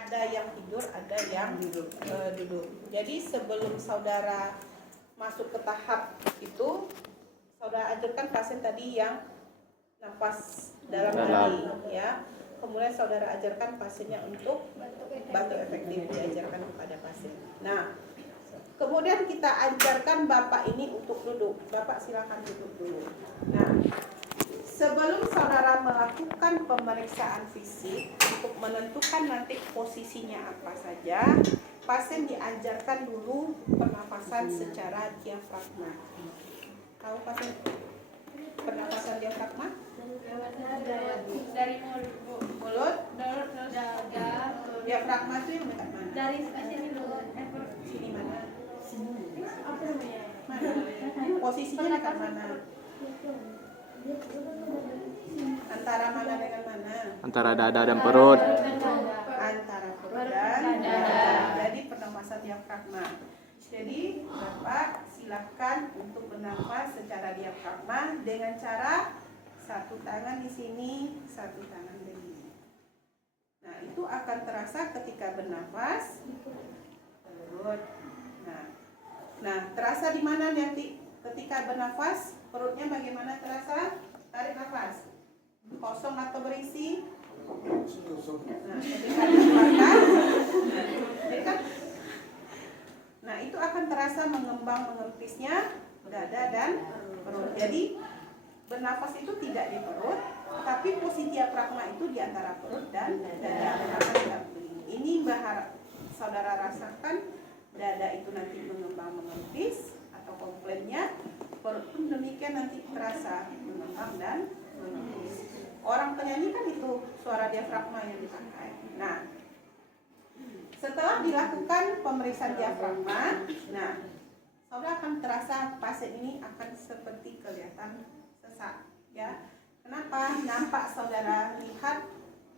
ada yang tidur, ada yang duduk. Jadi sebelum saudara masuk ke tahap itu, saudara ajarkan pasien tadi yang nafas dalam diri, ya. Kemudian saudara ajarkan pasiennya untuk batuk efektif, diajarkan kepada pasien. Nah, kemudian kita ajarkan Bapak ini untuk duduk. Bapak silakan duduk dulu. Nah, sebelum saudara melakukan pemeriksaan fisik untuk menentukan nanti posisinya apa saja, pasien diajarkan dulu pernafasan secara diafragma. Tahu pasien pernafasan diafragma? Dari Mulut, dada, diafragma itu yang dekat mana? dari sini dulu. Sini mana? Apa namanya? Mana? Posisinya dekat mana? Antara mana dengan mana? Antara dada dan perut. Antara perut dan dada. Jadi pernafasan diafragma. Jadi Bapak silakan untuk bernafas secara diafragma dengan cara satu tangan di sini, satu tangan di sini. Nah, itu akan terasa ketika bernafas perut. Nah, terasa di mana nanti ketika bernafas? Perutnya bagaimana terasa? Tarik nafas. Kosong atau berisi? Nah, ketika dikeluarkan, jadi kan, nah itu akan terasa mengembang mengempisnya dada dan perut. Jadi bernafas itu tidak di perut, tapi posisi diafragma itu di antara perut dan dada. Ini berharap saudara rasakan dada itu nanti mengembang mengempis atau komplainnya, perut pun demikian nanti terasa mengembang dan mengempis. Orang penyanyi kan itu suara diafragma yang dipakai. Nah, setelah dilakukan pemeriksaan diafragma, nah, saudara akan terasa pasien ini akan seperti kelihatan sesak, ya. Kenapa? Nampak saudara lihat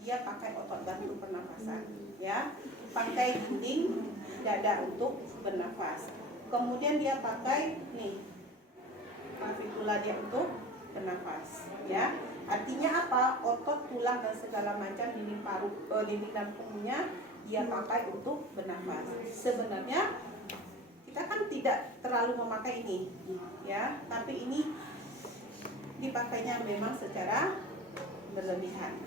dia pakai otot bantu pernafasan, ya, pakai dinding dada untuk bernafas. Kemudian dia pakai nih clavicula dia untuk bernafas, ya. Artinya apa? Otot, tulang dan segala macam dinding paru, dinding dan punggungnya dia pakai untuk bernafas. Sebenarnya kita kan tidak terlalu memakai ini, ya, tapi ini dipakainya memang secara berlebihan.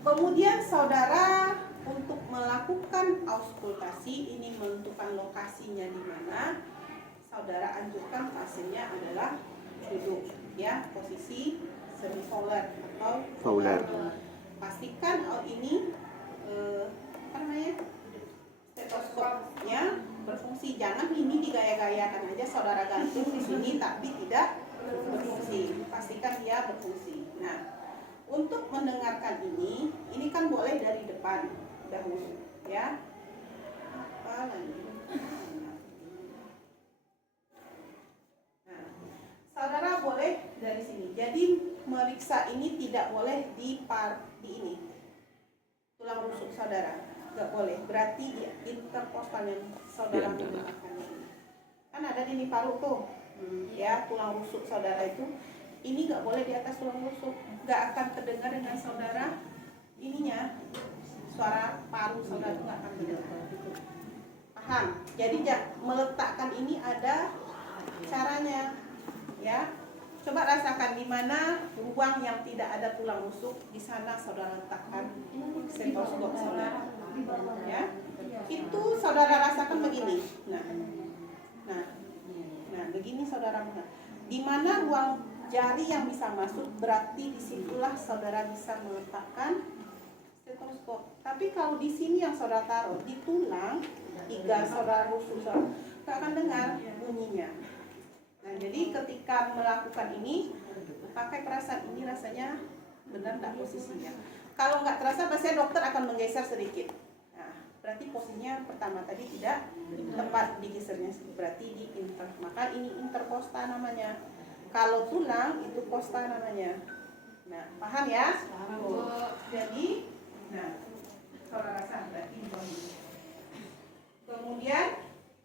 Kemudian saudara untuk melakukan auskultasi ini menentukan lokasinya di mana, saudara anjurkan pasiennya adalah duduk, ya, posisi semi-fowler atau fowler. Pastikan ini apa namanya, stetoskopnya berfungsi. Jangan ini digaya-gayakan aja, saudara gantung di sini tapi tidak berfungsi. Pastikan dia berfungsi. Nah, untuk mendengarkan ini kan boleh dari depan dahulu, ya. Apa lagi? Nah, saudara boleh dari sini. Jadi meriksa ini tidak boleh di ini tulang rusuk saudara, nggak boleh. Berarti di interkostal yang saudara menggunakan ini kan ada di paru tuh, ya, tulang rusuk saudara itu. Ini nggak boleh di atas tulang rusuk, nggak akan terdengar dengan saudara ininya, suara paru saudara itu nggak akan terdengar. Paham? Jadi meletakkan ini ada caranya, ya. Coba rasakan di mana ruang yang tidak ada tulang rusuk, di sana saudara letakkan stetoskop saudara, ya. Itu saudara rasakan begini. Nah, begini saudara. Di mana ruang jari yang bisa masuk, berarti disitulah saudara bisa meletakkan stetoskop. Tapi kalau di sini yang saudara taruh di tulang, iga saudara rusuk, saudara nggak akan dengar bunyinya. Nah, jadi ketika melakukan ini, pakai perasaan ini rasanya benar nggak posisinya. Kalau nggak terasa, pasti dokter akan menggeser sedikit. Nah, berarti posisinya pertama tadi tidak tepat digesernya, berarti di maka ini interkosta namanya. Kalau tulang itu kosta namanya. Nah, paham ya? Jadi, nah, kalau rasa berarti ini. Kemudian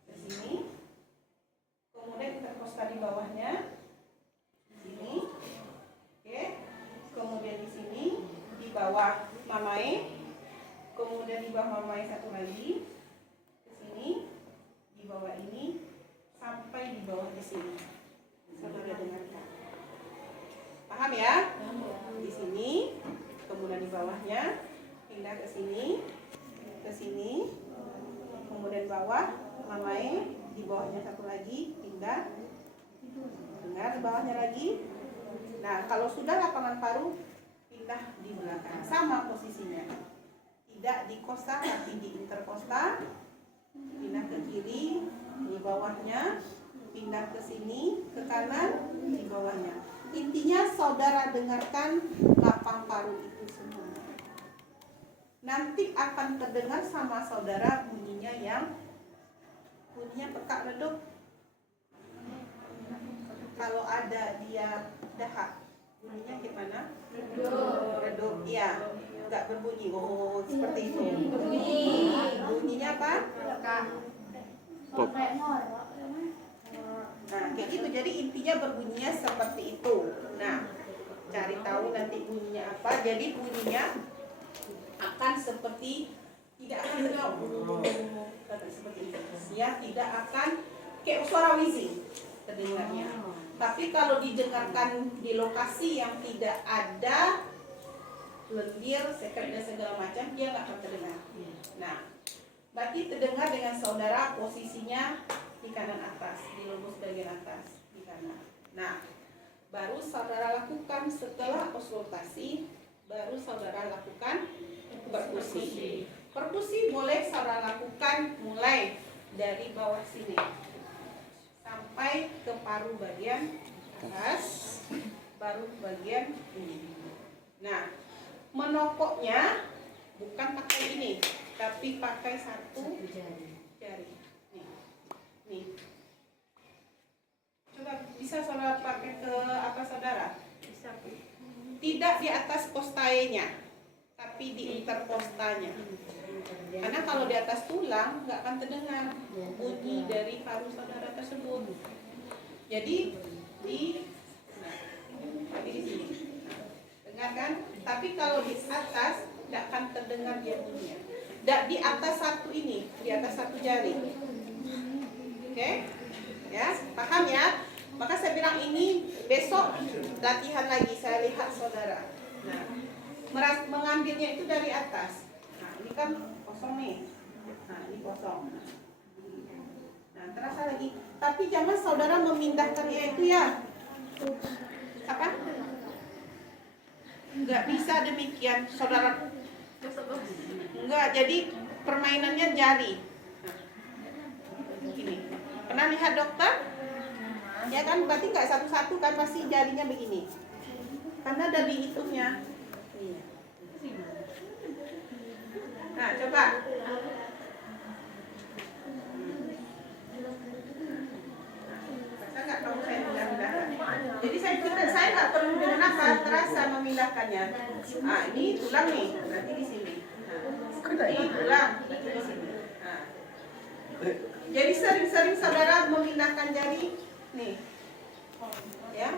ke sini. Kemudian interkosta di bawahnya, di sini, oke. Kemudian di sini, di bawah mamae, kemudian di bawah mama yang satu lagi ke sini, di bawah ini sampai di bawah di sini. Saudara dengarkan. Paham ya? Di sini, kemudian di bawahnya pindah ke sini, kemudian bawah mamai, di bawahnya satu lagi pindah, dengar di bawahnya lagi. Nah, kalau sudah lapangan paru, pindah di belakang, sama posisinya, tidak di kosta tapi di interkosta, pindah ke kiri, di bawahnya, pindah ke sini, ke kanan, di bawahnya. Intinya saudara dengarkan lapang paru itu semua. Nanti akan terdengar sama saudara bunyinya pekak redup. Kalau ada dia dahak, bunyinya gimana? Redup, ya, nggak berbunyi. Oh, seperti itu. Bunyinya apa? Pop. Nah, kayak gitu. Jadi intinya berbunyinya seperti itu. Nah, cari tahu nanti bunyinya apa. Jadi bunyinya akan seperti, tidak akan seperti itu. Ya, tidak akan kayak suara wheezing terdengarnya. Tapi kalau didengarkan di lokasi yang tidak ada lendir, sekret dan segala macam, dia nggak akan terdengar. Nah, berarti terdengar dengan saudara posisinya di kanan atas, di lobus bagian atas, di kanan. Nah, baru saudara lakukan setelah konsultasi, baru saudara lakukan perkusi. Perkusi boleh saudara lakukan mulai dari bawah sini sampai ke paru bagian atas, baru bagian ini. Nah, menokoknya bukan pakai ini, tapi pakai satu jari. Nih. Coba bisa saudara pakai ke apa saudara? Bisa. Tidak di atas kostaenya, tapi di interkostanya. Karena kalau di atas tulang nggak akan terdengar bunyi dari paru saudara tersebut. Jadi tapi di sini. Dengar kan? Tapi kalau di atas tidak akan terdengar dia bunyinya. Di atas satu ini, di atas satu jari. Oke? Ya, paham ya? Maka saya bilang ini besok latihan lagi, saya lihat saudara. Nah, mengambilnya itu dari atas. Nah, ini kan kosong nih. Nah, ini kosong. Nah, terasa lagi. Tapi jangan saudara memindahkannya itu ya. Apa? Enggak bisa demikian, saudara. Enggak, jadi permainannya jari. Nah, ini. Pernah lihat dokter? Ya kan, berarti enggak satu-satu kan, pasti jarinya begini. Karena ada dihitungnya. Nah, coba. Rasa nggak kalau saya pindah-pindahkan? Jadi saya nggak perlu dengan apa, terasa memindahkannya. Ah, ini tulang nih, berarti di sini. Nah, ini tulang, berarti di sini. Nah. Jadi sering-sering saudara memindahkan jari nih. Ya.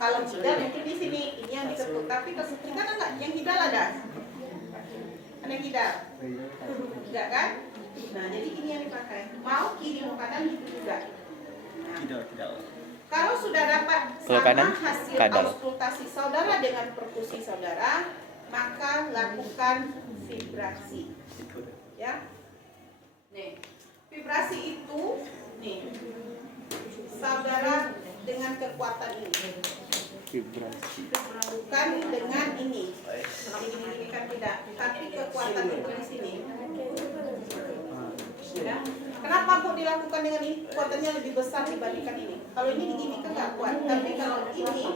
Kalau tidak mungkin di sini ini yang diketuk, tapi kita kan enggak yang hidal ada. Ada yang hidal. Enggak kan? Nah, jadi ini yang dipakai. Mau kiri mau kanan gitu juga. Nah, Tidak. kalau sudah dapat sama hasil auskultasi saudara dengan perkusi saudara, maka lakukan vibrasi. Ya. Nih, vibrasi itu nih saudara dengan kekuatan ini. Vibrasi. Bukan dengan ini. Ini kan tidak, tapi kekuatan itu di sini. Ya. Kenapa Bu dilakukan dengan ini? Kekuatannya lebih besar dibandingkan ini. Kalau ini begini kan nggak kuat, tapi kalau ini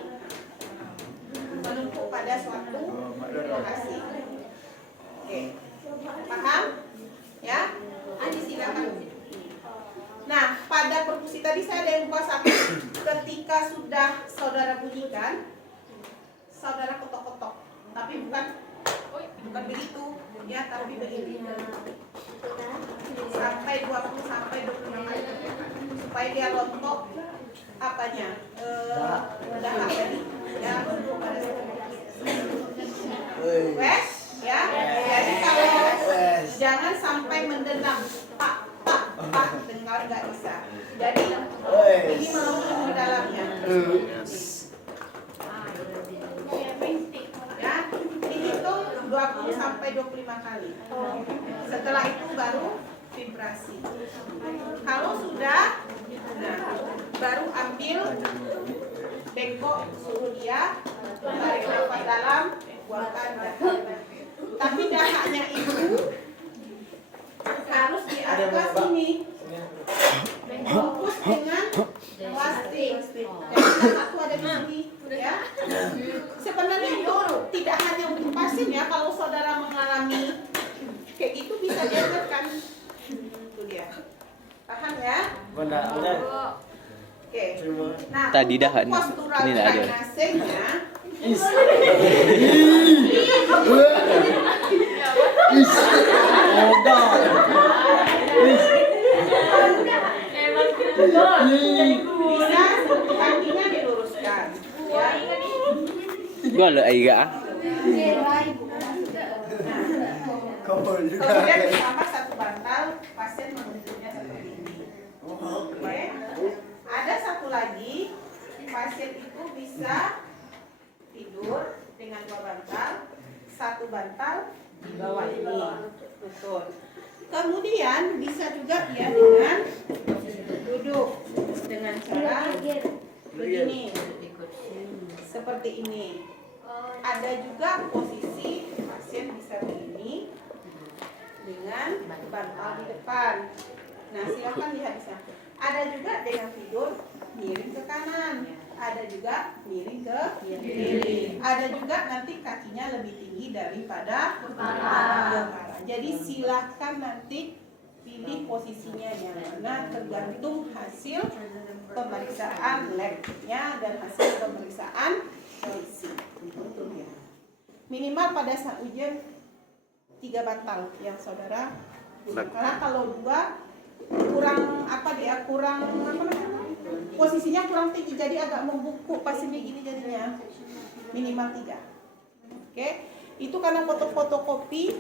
menumpuk pada suatu lokasi. Oke, paham? Ya, Andi silakan. Nah, pada perkusi tadi saya ada yang lupa satu. Ketika sudah saudara bunyikan, saudara ketok-ketok, tapi bukan begitu, ya, tapi begini. Sampai 20 sampai 25 kali supaya dia lontok apanya? Dahak tadi. Ya, wes, ya. Jadi kalau Jangan sampai mendenang. Pak, dengar nggak bisa. Jadi ini melengkung ke dalamnya. Ya, dihitung 20 sampai 25 kali. Setelah itu baru vibrasi. Kalau sudah, nah, baru ambil bengkok, suruh dia tarik nafas dalam, buangkan dahak. Tapi dahaknya itu harus di atas ini, bungkus dengan plastik. Dan satu ada di sini, ya. Sebenarnya itu tidak hanya untuk pasien ya. Kalau saudara mengalami kayak gitu bisa diajarkan. Itu dia. Paham ya? Benar. Oke. Nah, Tadi dah untuk postural ini nggak ada. drainasenya, bisa kakinya diluruskan. Ya. Gua ada aiga. Kemudian ditambah satu bantal, pasien menunjuknya seperti ini. Oke. Ada satu lagi, pasien itu bisa tidur dengan 2 bantal, 1 bantal di bawah ini, tutun. Kemudian bisa juga dia dengan duduk dengan cara begini, seperti ini. Ada juga posisi pasien bisa begini dengan bantal di depan. Nah, silakan lihat di sana. Ada juga dengan tidur miring ke kanan, ada juga miring ke kiri, ada juga nanti kakinya lebih tinggi daripada kepala. Jadi silakan nanti pilih posisinya yang mana tergantung hasil pemeriksaan labnya dan hasil pemeriksaan polisi. Minimal pada saat ujian 3 bantal yang saudara gunakan. Karena kalau 2 kurang posisinya kurang tinggi, jadi agak membungkuk pasiennya gini jadinya. Minimal 3. Oke, itu karena fotokopi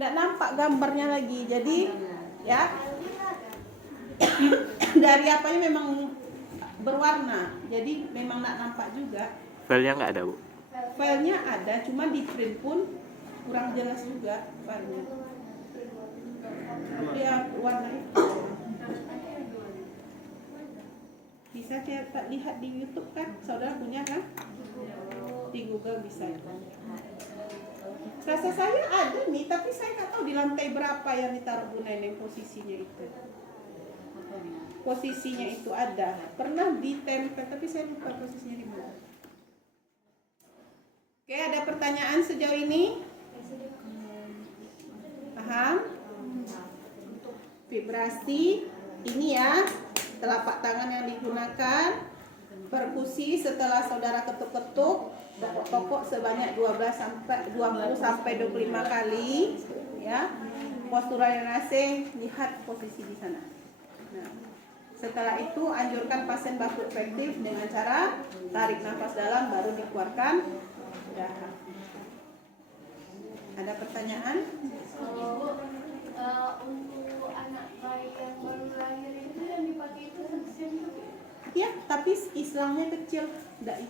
nggak nampak gambarnya lagi, jadi ya dari apanya memang berwarna, jadi memang nggak nampak juga. Filenya nggak ada, Bu. Filenya ada, cuma di print pun kurang jelas juga filenya. Dia warna itu bisa kita lihat di YouTube kan, saudara punya kan? Di Google bisa. Rasa saya ada nih, tapi saya nggak tahu di lantai berapa yang ditaruh Bu Neneng posisinya itu. Posisinya itu ada, pernah ditempel, tapi saya lupa posisinya di mana. Oke, ada pertanyaan sejauh ini? Paham? Vibrasi ini ya, telapak tangan yang digunakan. Perkusi setelah saudara ketuk-ketuk, tokok sebanyak 20 sampai 25 kali ya. Postural drainase, lihat posisi di sana. Nah, setelah itu anjurkan pasien baku efektif dengan cara tarik nafas dalam baru dikeluarkan dahak. Ada pertanyaan? Untuk anak bayi yang baru lahir itu yang dipakai itu sensitif. Ya, tapi Islamnya kecil, enggak